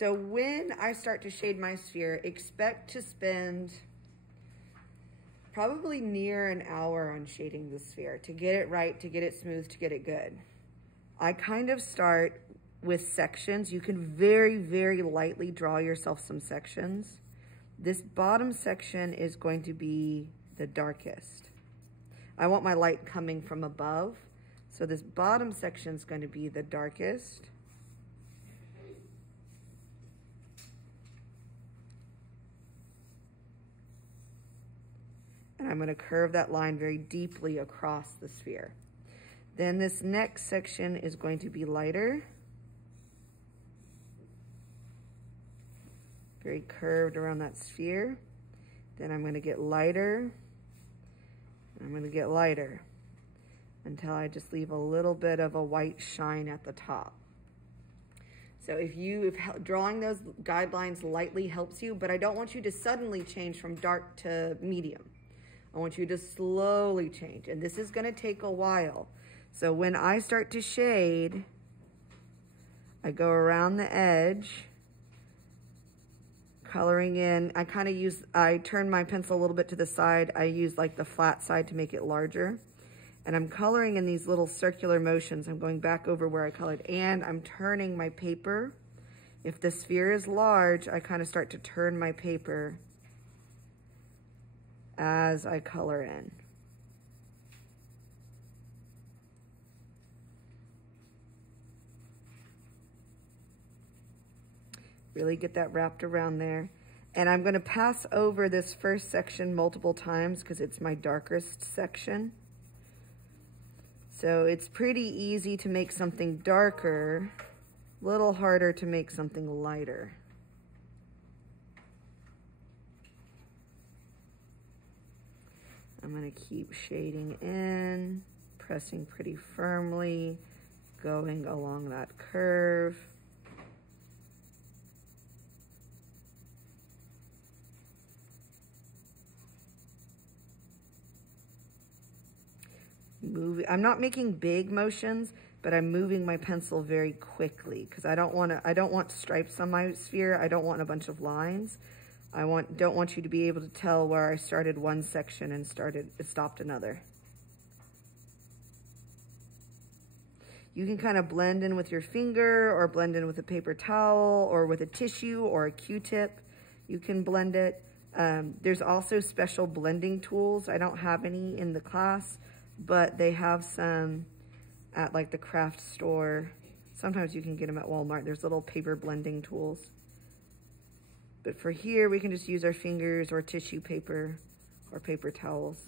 So when I start to shade my sphere, expect to spend probably near an hour on shading the sphere to get it right, to get it smooth, to get it good. I kind of start with sections. You can very, very lightly draw yourself some sections. This bottom section is going to be the darkest. I want my light coming from above. So this bottom section is going to be the darkest. And I'm going to curve that line very deeply across the sphere. Then this next section is going to be lighter. Very curved around that sphere. Then I'm going to get lighter. And I'm going to get lighter until I just leave a little bit of a white shine at the top. So if drawing those guidelines lightly helps you, but I don't want you to suddenly change from dark to medium. I want you to slowly change, and this is going to take a while. So when I start to shade, I go around the edge, coloring in. I turn my pencil a little bit to the side. I use like the flat side to make it larger. And I'm coloring in these little circular motions. I'm going back over where I colored, and I'm turning my paper. If the sphere is large, I kind of start to turn my paper as I color in. Really get that wrapped around there. And I'm going to pass over this first section multiple times because it's my darkest section. So it's pretty easy to make something darker, a little harder to make something lighter. I'm going to keep shading in, pressing pretty firmly, going along that curve. I'm not making big motions, but I'm moving my pencil very quickly because I don't want stripes on my sphere. I don't want a bunch of lines. Don't want you to be able to tell where I started one section and stopped another. You can kind of blend in with your finger or blend in with a paper towel or with a tissue or a Q-tip. You can blend it. There's also special blending tools. I don't have any in the class, but they have some at like the craft store. Sometimes you can get them at Walmart. There's little paper blending tools. But for here, we can just use our fingers or tissue paper or paper towels.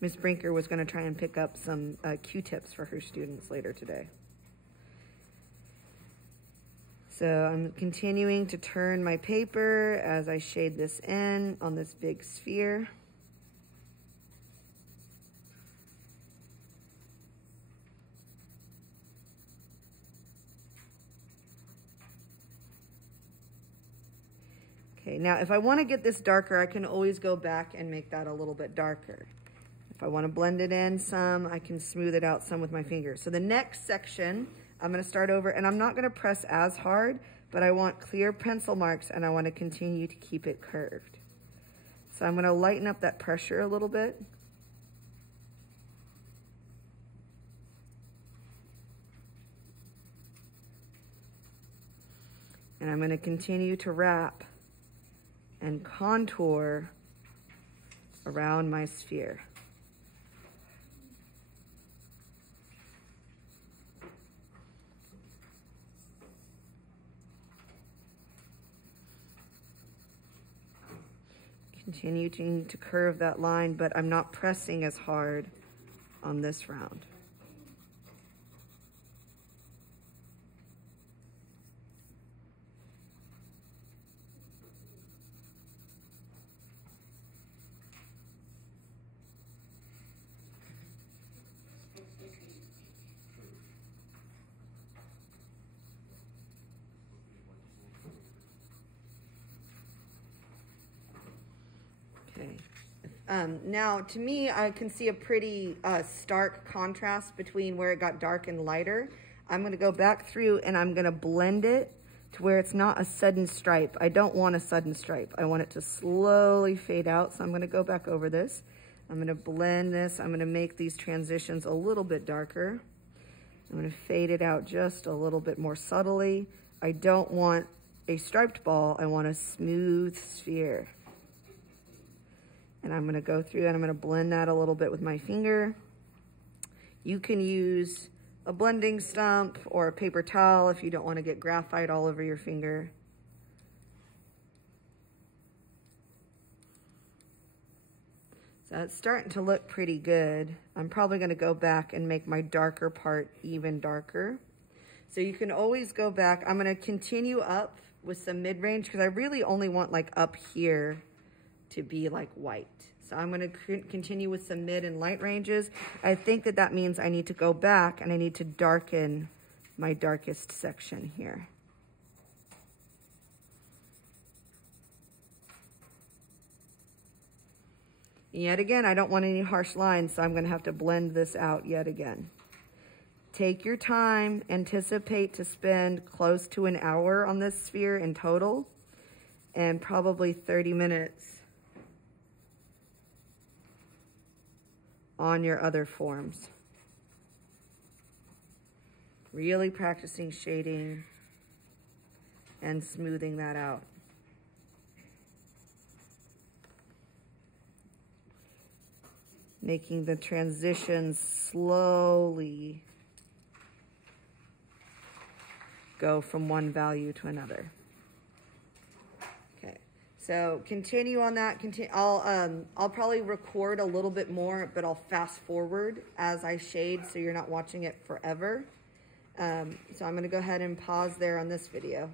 Miss Brinker was going to try and pick up some Q-tips for her students later today. So I'm continuing to turn my paper as I shade this in on this big sphere. Okay, now if I want to get this darker, I can always go back and make that a little bit darker. If I want to blend it in some, I can smooth it out some with my fingers. So the next section, I'm going to start over, and I'm not going to press as hard, but I want clear pencil marks, and I want to continue to keep it curved. So I'm going to lighten up that pressure a little bit. And I'm going to continue to wrap and contour around my sphere. Continuing to curve that line, but I'm not pressing as hard on this round. Now, to me, I can see a pretty stark contrast between where it got dark and lighter. I'm gonna go back through and I'm gonna blend it to where it's not a sudden stripe. I don't want a sudden stripe. I want it to slowly fade out. So I'm gonna go back over this. I'm gonna blend this. I'm gonna make these transitions a little bit darker. I'm gonna fade it out just a little bit more subtly. I don't want a striped ball. I want a smooth sphere. And I'm gonna go through and I'm gonna blend that a little bit with my finger. You can use a blending stump or a paper towel if you don't wanna get graphite all over your finger. So it's starting to look pretty good. I'm probably gonna go back and make my darker part even darker. So you can always go back. I'm gonna continue up with some mid-range because I really only want like up here to be like white. So I'm gonna continue with some mid and light ranges. I think that that means I need to go back and I need to darken my darkest section here. Yet again, I don't want any harsh lines, so I'm gonna have to blend this out yet again. Take your time, anticipate to spend close to an hour on this sphere in total, and probably 30 minutes on your other forms. Really practicing shading and smoothing that out. Making the transitions slowly go from one value to another. Okay, so continue on that. I'll probably record a little bit more, but I'll fast forward as I shade so you're not watching it forever. So I'm gonna go ahead and pause there on this video.